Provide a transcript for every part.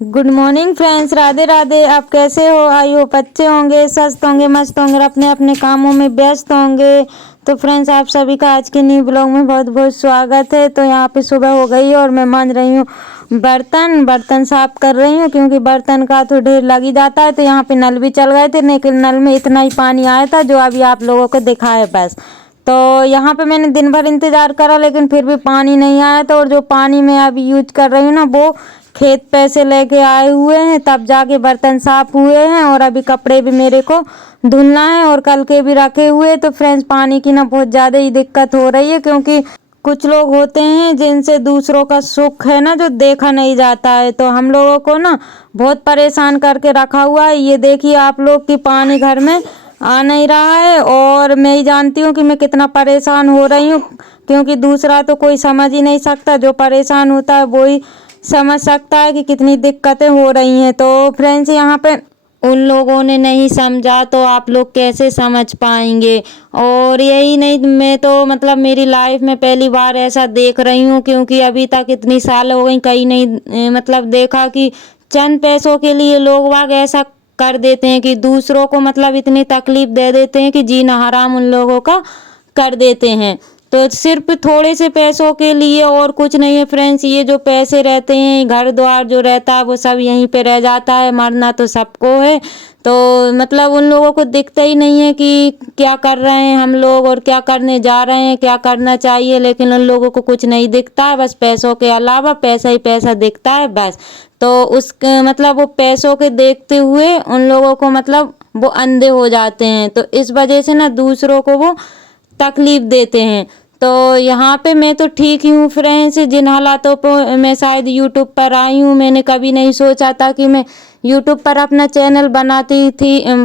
Good morning friends, Radhe Radhe. आप कैसे हो? आई होप अच्छे होंगे, स्वस्थ होंगे, मस्त होंगे और अपने अपने कामों में व्यस्त होंगे। तो फ्रेंड्स, आप सभी का आज के न्यू ब्लॉग में बहुत बहुत स्वागत है। तो यहाँ पे सुबह हो गई और मैं मान रही हूँ बर्तन साफ कर रही हूँ, क्योंकि बर्तन का तो ढेर लग ही जाता है। तो यहाँ पे नल भी चल गए थे, लेकिन नल में इतना ही पानी आया था जो अभी आप लोगों को दिखा है बस। तो यहाँ पे मैंने दिन भर इंतज़ार करा, लेकिन फिर भी पानी नहीं आया था। और जो पानी मैं अभी यूज कर रही हूँ ना, वो खेत पैसे लेके आए हुए हैं, तब जाके बर्तन साफ हुए हैं। और अभी कपड़े भी मेरे को धुलना है और कल के भी रखे हुए। तो फ्रेंड्स, पानी की ना बहुत ज़्यादा ही दिक्कत हो रही है, क्योंकि कुछ लोग होते हैं जिनसे दूसरों का सुख है ना जो देखा नहीं जाता है। तो हम लोगों को ना बहुत परेशान करके रखा हुआ है। ये देखिए आप लोग कि पानी घर में आ नहीं रहा है, और मैं ही जानती हूँ कि मैं कितना परेशान हो रही हूँ, क्योंकि दूसरा तो कोई समझ ही नहीं सकता। जो परेशान होता है वो ही समझ सकता है कि कितनी दिक्कतें हो रही हैं। तो फ्रेंड्स, यहाँ पे उन लोगों ने नहीं समझा तो आप लोग कैसे समझ पाएंगे। और यही नहीं, मैं तो मतलब मेरी लाइफ में पहली बार ऐसा देख रही हूँ, क्योंकि अभी तक इतनी साल हो गई कहीं नहीं मतलब देखा कि चंद पैसों के लिए लोग वाग ऐसा कर देते हैं कि दूसरों को मतलब इतनी तकलीफ दे देते हैं कि जीना हराम उन लोगों का कर देते हैं। तो सिर्फ थोड़े से पैसों के लिए और कुछ नहीं है फ्रेंड्स। ये जो पैसे रहते हैं, घर द्वार जो रहता है वो सब यहीं पे रह जाता है, मरना तो सबको है। तो मतलब उन लोगों को दिखता ही नहीं है कि क्या कर रहे हैं हम लोग और क्या करने जा रहे हैं, क्या करना चाहिए। लेकिन उन लोगों को कुछ नहीं दिखता है, बस पैसों के अलावा पैसा ही पैसा दिखता है बस। तो उस मतलब वो पैसों के देखते हुए उन लोगों को मतलब वो अंधे हो जाते हैं। तो इस वजह से ना दूसरों को वो तकलीफ देते हैं। तो यहाँ पे मैं तो ठीक ही हूँ फ्रेंड्स। जिन हालातों पर मैं शायद यूट्यूब पर आई हूँ, मैंने कभी नहीं सोचा था कि मैं यूट्यूब पर अपना चैनल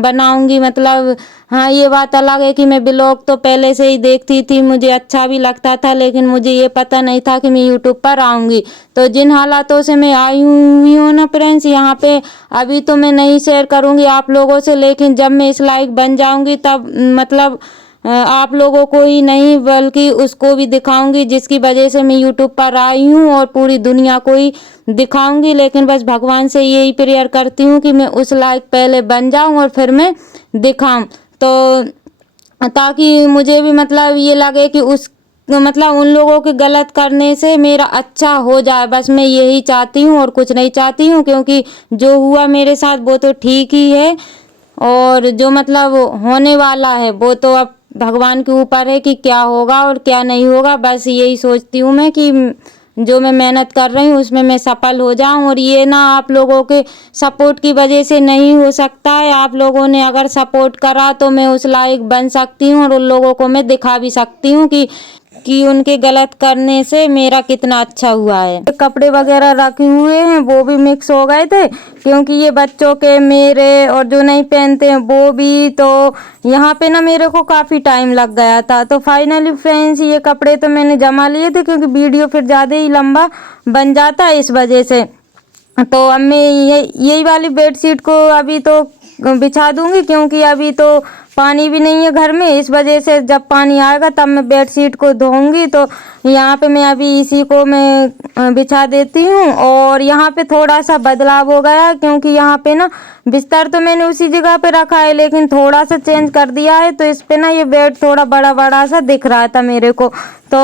बनाऊंगी। मतलब हाँ, ये बात अलग है कि मैं ब्लॉग तो पहले से ही देखती थी, मुझे अच्छा भी लगता था, लेकिन मुझे ये पता नहीं था कि मैं यूट्यूब पर आऊँगी। तो जिन हालातों से मैं आई हुई हूँ ना फ्रेंड्स, यहाँ पे अभी तो मैं नहीं शेयर करूँगी आप लोगों से, लेकिन जब मैं इस लायक बन जाऊँगी तब मतलब आप लोगों को ही नहीं बल्कि उसको भी दिखाऊंगी जिसकी वजह से मैं यूट्यूब पर आई हूँ, और पूरी दुनिया को ही दिखाऊंगी। लेकिन बस भगवान से यही प्रेयर करती हूँ कि मैं उस लायक पहले बन जाऊँ और फिर मैं दिखाऊँ। तो ताकि मुझे भी मतलब ये लगे कि उस मतलब उन लोगों के गलत करने से मेरा अच्छा हो जाए, बस मैं यही चाहती हूँ और कुछ नहीं चाहती हूँ। क्योंकि जो हुआ मेरे साथ वो तो ठीक ही है, और जो मतलब होने वाला है वो तो अब भगवान के ऊपर है कि क्या होगा और क्या नहीं होगा। बस यही सोचती हूँ मैं कि जो मैं मेहनत कर रही हूँ उसमें मैं सफल हो जाऊँ। और ये ना आप लोगों के सपोर्ट की वजह से नहीं हो सकता है। आप लोगों ने अगर सपोर्ट करा तो मैं उस लायक बन सकती हूँ, और उन लोगों को मैं दिखा भी सकती हूँ कि उनके गलत करने से मेरा कितना अच्छा हुआ है। कपड़े वगैरह रखे हुए हैं वो भी मिक्स हो गए थे, क्योंकि ये बच्चों के मेरे और जो नहीं पहनते हैं वो भी। तो यहाँ पे ना मेरे को काफ़ी टाइम लग गया था। तो फाइनली फ्रेंड्स, ये कपड़े तो मैंने जमा लिए थे, क्योंकि वीडियो फिर ज़्यादा ही लंबा बन जाता है इस वजह से। तो अब मैं यही वाली बेडशीट को अभी तो बिछा दूंगी, क्योंकि अभी तो पानी भी नहीं है घर में। इस वजह से जब पानी आएगा तब मैं बेडशीट को धोऊंगी। तो यहाँ पे मैं अभी इसी को मैं बिछा देती हूँ। और यहाँ पे थोड़ा सा बदलाव हो गया, क्योंकि यहाँ पे ना बिस्तर तो मैंने उसी जगह पे रखा है, लेकिन थोड़ा सा चेंज कर दिया है। तो इस पे ना ये बेड थोड़ा बड़ा बड़ा सा दिख रहा था मेरे को। तो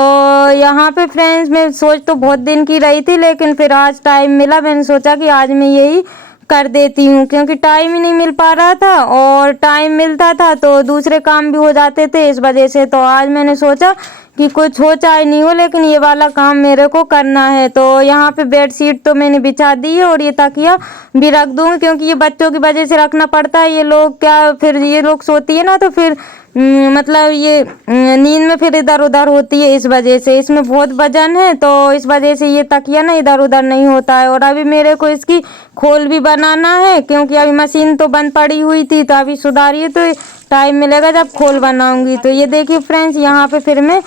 यहाँ पे फ्रेंड्स, मैं सोच तो बहुत दिन की रही थी, लेकिन फिर आज टाइम मिला, मैंने सोचा कि आज मैं यही कर देती हूँ, क्योंकि टाइम ही नहीं मिल पा रहा था। और टाइम मिलता था तो दूसरे काम भी हो जाते थे इस वजह से। तो आज मैंने सोचा कि कुछ हो चाहे नहीं हो, लेकिन ये वाला काम मेरे को करना है। तो यहाँ पे बेडशीट तो मैंने बिछा दी है, और ये तकिया भी रख दूँगी, क्योंकि ये बच्चों की वजह से रखना पड़ता है। ये लोग क्या, फिर ये लोग सोती है ना तो फिर मतलब ये नींद में फिर इधर उधर होती है, इस वजह से। इसमें बहुत वजन है, तो इस वजह से ये तकिया ना इधर उधर नहीं होता है। और अभी मेरे को इसकी खोल भी बनाना है, क्योंकि अभी मशीन तो बंद पड़ी हुई थी, तो अभी सुधारी है। तो टाइम मिलेगा जब खोल बनाऊंगी। तो ये देखिए फ्रेंड्स, यहाँ पे फिर मैं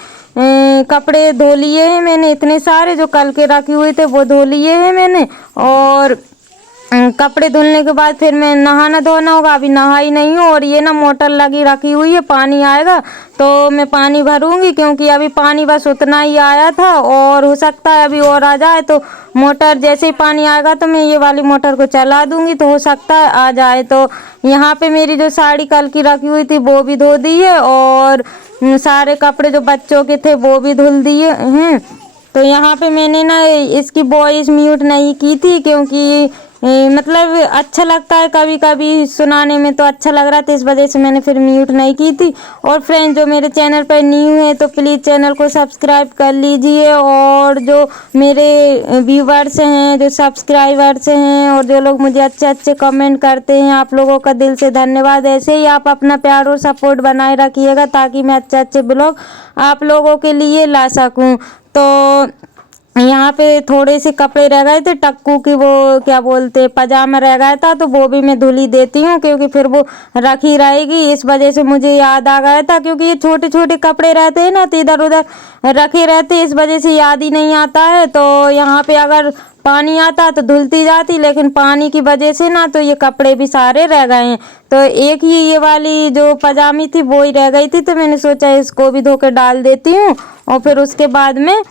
कपड़े धो लिए हैं मैंने, इतने सारे जो कल के रखे हुए थे वो धो लिए हैं मैंने। और कपड़े धुलने के बाद फिर मैं नहाना धोना होगा। अभी नहाई नहीं हूँ और ये ना मोटर लगी रखी हुई है, पानी आएगा तो मैं पानी भरूंगी, क्योंकि अभी पानी बस उतना ही आया था और हो सकता है अभी और आ जाए। तो मोटर जैसे ही पानी आएगा तो मैं ये वाली मोटर को चला दूंगी, तो हो सकता है आ जाए। तो यहाँ पे मेरी जो साड़ी कल की रखी हुई थी वो भी धो दी है और सारे कपड़े जो बच्चों के थे वो भी धुल दिए हैं। तो यहाँ पे मैंने ना इसकी वॉइस म्यूट नहीं की थी, क्योंकि मतलब अच्छा लगता है कभी कभी सुनाने में, तो अच्छा लग रहा था, इस वजह से मैंने फिर म्यूट नहीं की थी। और फ्रेंड जो मेरे चैनल पर न्यू है तो प्लीज़ चैनल को सब्सक्राइब कर लीजिए, और जो मेरे व्यूवर्स हैं, जो सब्सक्राइबर्स हैं और जो लोग मुझे अच्छे अच्छे कमेंट करते हैं, आप लोगों का दिल से धन्यवाद। ऐसे ही आप अपना प्यार और सपोर्ट बनाए रखिएगा ताकि मैं अच्छे अच्छे ब्लॉग आप लोगों के लिए ला सकूँ। तो यहाँ पे थोड़े से कपड़े रह गए थे, टक्कू की वो क्या बोलते पजामा रह गया था, तो वो भी मैं धुल ही देती हूँ, क्योंकि फिर वो रखी रहेगी। इस वजह से मुझे याद आ गया था, क्योंकि ये छोटे छोटे कपड़े रहते हैं ना तो इधर उधर रखे रहते हैं, इस वजह से याद ही नहीं आता है। तो यहाँ पे अगर पानी आता तो धुलती जाती, लेकिन पानी की वजह से ना तो ये कपड़े भी सारे रह गए हैं। तो एक ही ये वाली जो पजामी थी वो ही रह गई थी, तो मैंने सोचा इसको भी धो के डाल देती हूँ और फिर उसके बाद में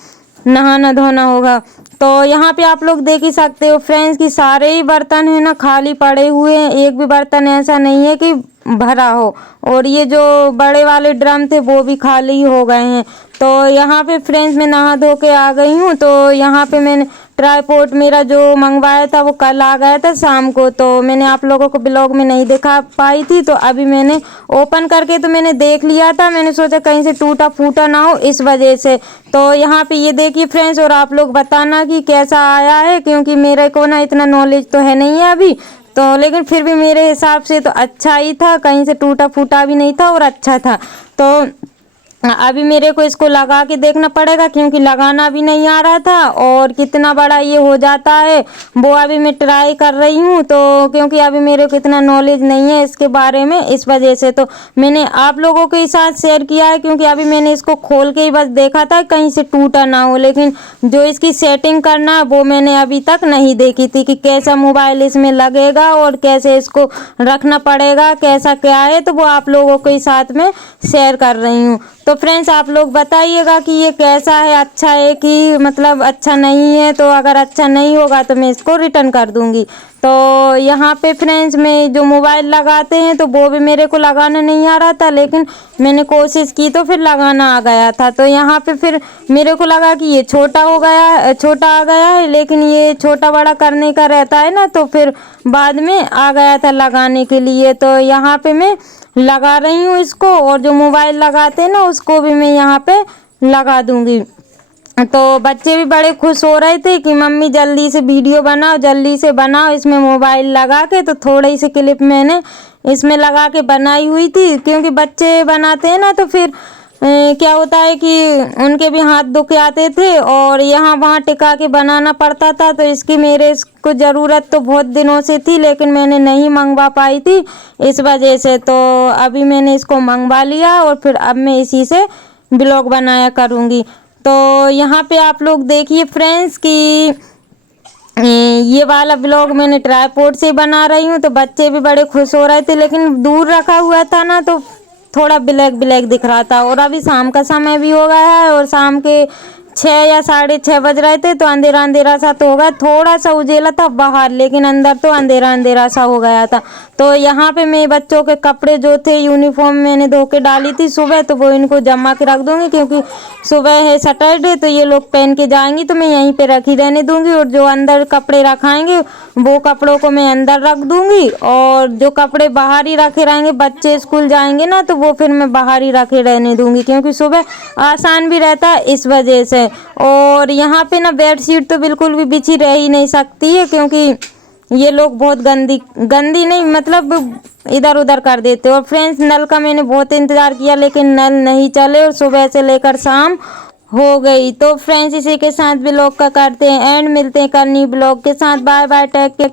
नहाना धोना होगा। तो यहाँ पे आप लोग देख ही सकते हो फ्रेंड्स कि सारे ही बर्तन है ना खाली पड़े हुए हैं, एक भी बर्तन ऐसा नहीं है कि भरा हो, और ये जो बड़े वाले ड्रम थे वो भी खाली हो गए हैं। तो यहाँ पे फ्रेंड्स मैं नहा धो के आ गई हूँ। तो यहाँ पे मैंने ट्राईपोड मेरा जो मंगवाया था वो कल आ गया था शाम को, तो मैंने आप लोगों को ब्लॉग में नहीं दिखा पाई थी, तो अभी मैंने ओपन करके तो मैंने देख लिया था, मैंने सोचा कहीं से टूटा फूटा ना हो इस वजह से। तो यहाँ पे ये देखिए फ्रेंड्स, और आप लोग बताना कि कैसा आया है, क्योंकि मेरे को ना इतना नॉलेज तो है नहीं है अभी, तो लेकिन फिर भी मेरे हिसाब से तो अच्छा ही था, कहीं से टूटा फूटा भी नहीं था और अच्छा था। तो अभी मेरे को इसको लगा के देखना पड़ेगा, क्योंकि लगाना भी नहीं आ रहा था और कितना बड़ा ये हो जाता है वो अभी मैं ट्राई कर रही हूँ। तो क्योंकि अभी मेरे को इतना नॉलेज नहीं है इसके बारे में, इस वजह से तो मैंने आप लोगों के साथ शेयर किया है, क्योंकि अभी मैंने इसको खोल के ही बस देखा था कहीं से टूटा ना हो, लेकिन जो इसकी सेटिंग करना है वो मैंने अभी तक नहीं देखी थी कि कैसा मोबाइल इसमें लगेगा और कैसे इसको रखना पड़ेगा, कैसा क्या है, तो वो आप लोगों के साथ में शेयर कर रही हूँ। तो फ्रेंड्स आप लोग बताइएगा कि ये कैसा है, अच्छा है कि मतलब अच्छा नहीं है। तो अगर अच्छा नहीं होगा तो मैं इसको रिटर्न कर दूंगी। तो यहाँ पे फ्रेंड्स में जो मोबाइल लगाते हैं तो वो भी मेरे को लगाना नहीं आ रहा था, लेकिन मैंने कोशिश की तो फिर लगाना आ गया था। तो यहाँ पे फिर मेरे को लगा कि ये छोटा हो गया, छोटा आ गया है, लेकिन ये छोटा बड़ा करने का रहता है ना, तो फिर बाद में आ गया था लगाने के लिए। तो यहाँ पे मैं लगा रही हूँ इसको, और जो मोबाइल लगाते हैं ना उसको भी मैं यहाँ पे लगा दूंगी। तो बच्चे भी बड़े खुश हो रहे थे कि मम्मी जल्दी से वीडियो बनाओ, जल्दी से बनाओ इसमें मोबाइल लगा के। तो थोड़ी सी क्लिप मैंने इसमें लगा के बनाई हुई थी, क्योंकि बच्चे बनाते हैं ना तो फिर क्या होता है कि उनके भी हाथ दुख आते थे और यहाँ वहाँ टिका के बनाना पड़ता था। तो इसकी मेरे को ज़रूरत तो बहुत दिनों से थी, लेकिन मैंने नहीं मंगवा पाई थी इस वजह से। तो अभी मैंने इसको मंगवा लिया और फिर अब मैं इसी से ब्लॉग बनाया करूँगी। तो यहाँ पे आप लोग देखिए फ्रेंड्स कि ये वाला ब्लॉग मैंने ट्राईपोड से बना रही हूँ, तो बच्चे भी बड़े खुश हो रहे थे, लेकिन दूर रखा हुआ था ना तो थोड़ा ब्लैक ब्लैक दिख रहा था। और अभी शाम का समय भी हो गया है और शाम के 6 या 6:30 बज रहे थे, तो अंधेरा अंधेरा सा तो हो गया, थोड़ा सा उजेला था बाहर, लेकिन अंदर तो अंधेरा अंधेरा सा हो गया था। तो यहाँ पे मैं बच्चों के कपड़े जो थे यूनिफॉर्म मैंने धो के डाली थी सुबह, तो वो इनको जमा के रख दूंगी, क्योंकि सुबह है सैटरडे तो ये लोग पहन के जाएंगी, तो मैं यहीं पे रखी रहने दूंगी। और जो अंदर कपड़े रखाएंगे वो कपड़ों को मैं अंदर रख दूंगी, और जो कपड़े बाहर ही रखे रहेंगे, बच्चे स्कूल जाएंगे ना तो वो फिर मैं बाहर ही रखे रहने दूंगी, क्योंकि सुबह आसान भी रहता है इस वजह से। और यहाँ पे ना बेडशीट तो बिल्कुल भी बिछी रह ही नहीं सकती है, क्योंकि ये लोग बहुत गंदी गंदी नहीं मतलब इधर उधर कर देते। और फ्रेंड्स नल का मैंने बहुत इंतज़ार किया, लेकिन नल नहीं चले और सुबह से लेकर शाम हो गई। तो फ्रेंड्स इसी के साथ ब्लॉग का करते हैं एंड, मिलते हैं कल न्यू ब्लॉग के साथ। Bye bye, take care.